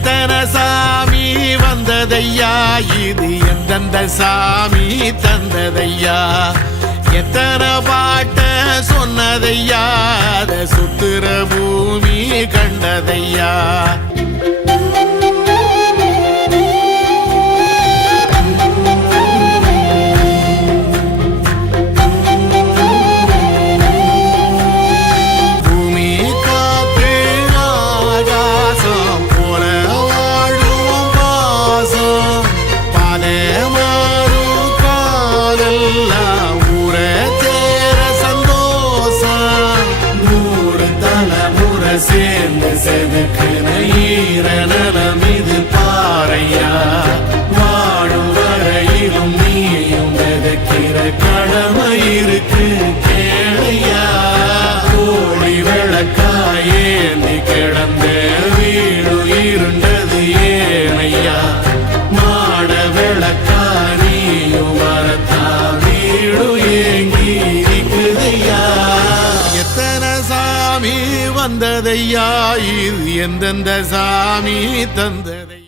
எத்தனை சாமி வந்ததையா, இது எந்தெந்த சாமி தந்ததையா, எத்தனை பாட்ட சொன்னதையா, அத சுத்துற பூமி கண்டதையா. சேர்ந்து செதுக்குன ஈரநலம் இது பாறையா, வாழும் வரையிலும் நீயும் விதைக்கிற கடமை இருக்கு கேளையா. கோழி விளக்காயேந்தி கிடந்த வீடு இருண்டது ஏனையா, மாட விளக்கா நீயும் வரத்தா வீடு ஏங்கி இருக்குதையா. எத்தனை சாமி வந்ததையா, இது எந்தெந்த சாமி தந்ததை.